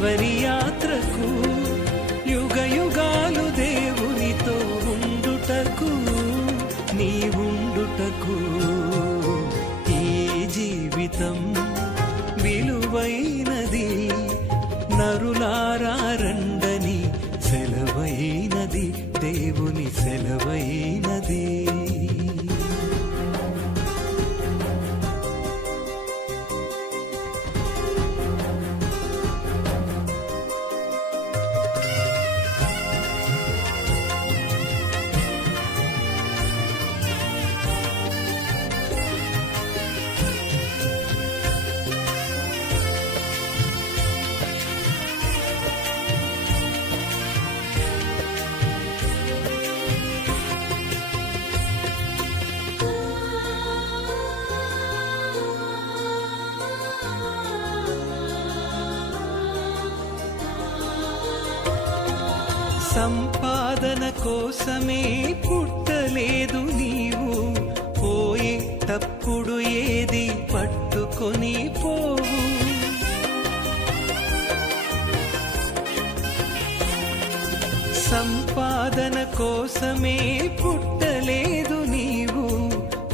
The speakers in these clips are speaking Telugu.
చివరి యాత్రకు యుగ యుగాలు దేవునితో ఉండుటకు నీ ఉండుటకు ఈ జీవితం విలువైనది నరులారా రండని సెలవైనది దేవుని సెలవైనది. సంపాదన కోసమే పుట్టలేదు నీవు, పోయేటప్పుడు ఏది పట్టుకొని పోవు. సంపాదన కోసమే పుట్టలేదు నీవు,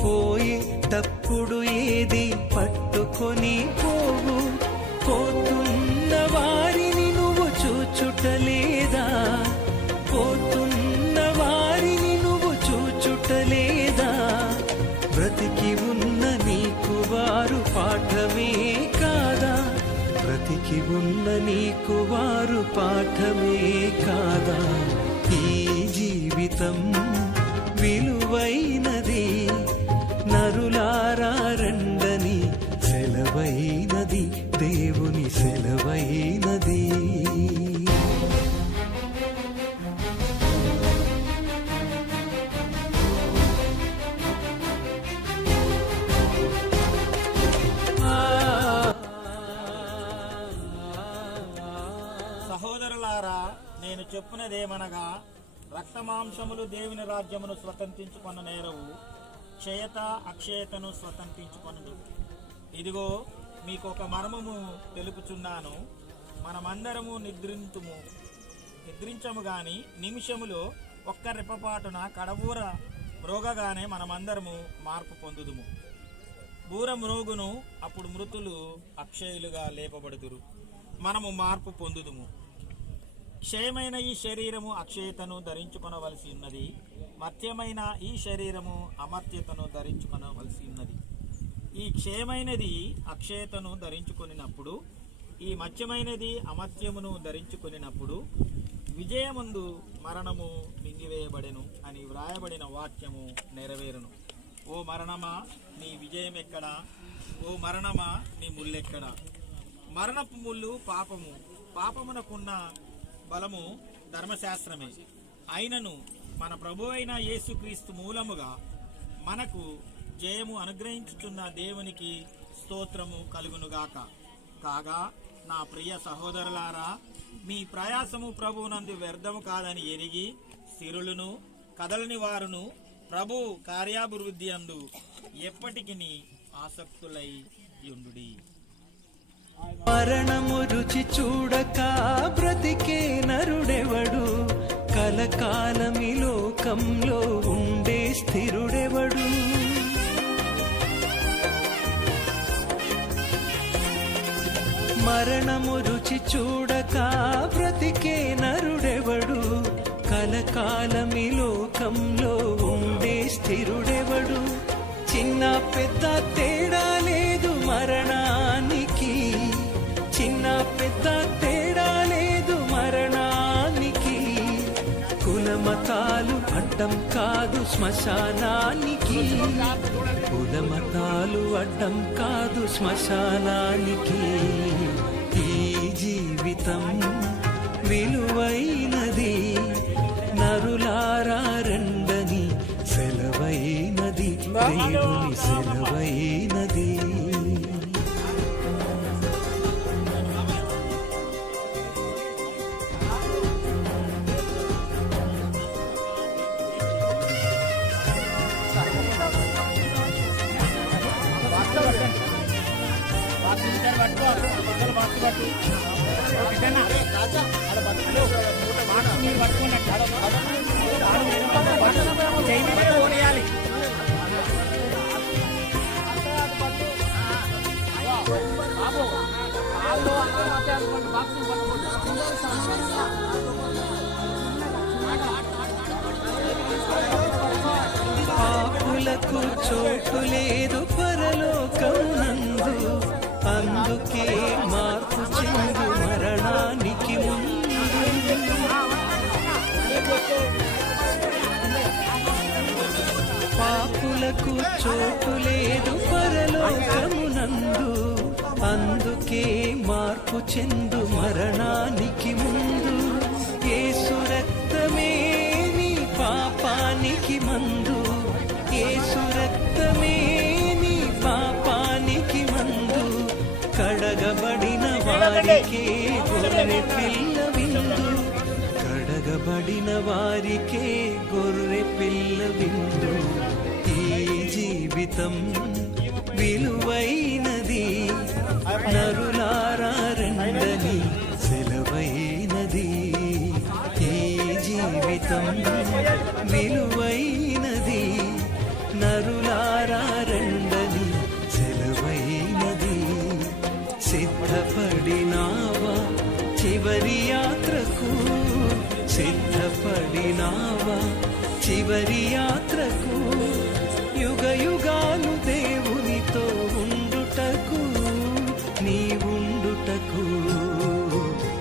పోయేటప్పుడు ఏది పట్టుకొని పోవు. పోతున్న వారిని నువ్వు చూచుటలేదా, పోతున్న వారిని నువ్వు చూచుటలేదా, బ్రతికి ఉన్న నీకు వారు పాఠమే కాదా, బ్రతికి ఉన్న నీకు వారు పాఠమే కాదా. ఈ జీవితం విలువైనది నరులారా రండని సెలవైనది దేవుని సెలవైనది. సహోదరులారా, నేను చెప్పునదేమనగా, రక్తమాంసములు దేవుని రాజ్యమును స్వతంత్రించుకొన్న నేరవు, క్షయత అక్షయతను స్వతంత్రించుకొనదు. ఇదిగో మీకు ఒక మర్మము తెలుపుచున్నాను, మనమందరము నిద్రించము గాని నిమిషములో ఒక్క రెప్పపాటున కడబూర మ్రోగగానే మనమందరము మార్పు పొందుదుము. బూర మ్రోగును, అప్పుడు మృతులు అక్షయులుగా లేపబడుదురు, మనము మార్పు పొందుదుము. క్షయమైన ఈ శరీరము అక్షయతను ధరించుకొనవలసి ఉన్నది, మర్త్యమైన ఈ శరీరము అమర్త్యతను ధరించుకొనవలసి ఉన్నది. ఈ క్షయమైనది అక్షయతను ధరించుకొనినప్పుడు, ఈ మత్స్యమైనది అమర్త్యమును ధరించుకొనినప్పుడు విజయమందు మరణము మింగివేయబడెను అని వ్రాయబడిన వాక్యము నెరవేరును. ఓ మరణమా, నీ విజయం ఎక్కడా? ఓ మరణమా, నీ ముల్లెక్కడా? మరణపు ముళ్ళు పాపము, పాపమునకున్న బలము ధర్మశాస్త్రమే. అయినను మన ప్రభు అయిన యేసుక్రీస్తు మూలముగా మనకు జయము అనుగ్రహించుచున్న దేవునికి స్తోత్రము కలుగునుగాక. కాగా నా ప్రియ సహోదరులారా, మీ ప్రయాసము ప్రభువునందు వ్యర్థము కాదని ఎరిగి స్థిరులను కదలని వారును ప్రభు కార్యాభివృద్ధి అందు ఎప్పటికి ఆసక్తులై యుండుడి. మరణము రుచి చూడక బ్రతికే నరుడెవడు, కలకాలమి లోకంలో ఉండే స్థిరుడెవడు. మరణము రుచి చూడక బ్రతికే నరుడెవడు, కలకాలమి లోకంలో ఉండే స్థిరుడెవడు. చిన్న పెద్ద తేడా లేదు మరణానికి, చిన్న పెద్ద తేడా లేదు మరణానికి. కులమతాలు అడ్డం కాదు శ్మశానానికి, కులమతాలు అడ్డం కాదు శ్మశానానికి. ఈ జీవితం విలువైనది నరులారా రండని సెలవైనది దేవుని సెలవైనది. పట్టుకో పాపులకు చోటు లేదు పరలోకమునందు, అందుకే మార్పు చెందు మరణానికి ముందు. పాపులకు చోటు లేదు పరలోకమునందు, అందుకే మార్పు చెందు మరణానికి ముందు. యేసు రక్తమే నీ పాపానికి మందు, యేసు రక్తమే నీ పాపానికి మందు. కడగబడిన వారికే గొర్రె పిల్ల విందు, కడగబడిన వారికే గొర్రె పిల్ల విందు. ఈ జీవితం విలువైనది, నరులారా రండని సెలవైనది. ఈ జీవితం విలువైనది, నరులారా రండని సెలవైనది. సిద్ధపడినావా చివరి యాత్రకు, సిద్ధపడినావా చివరి యాత్ర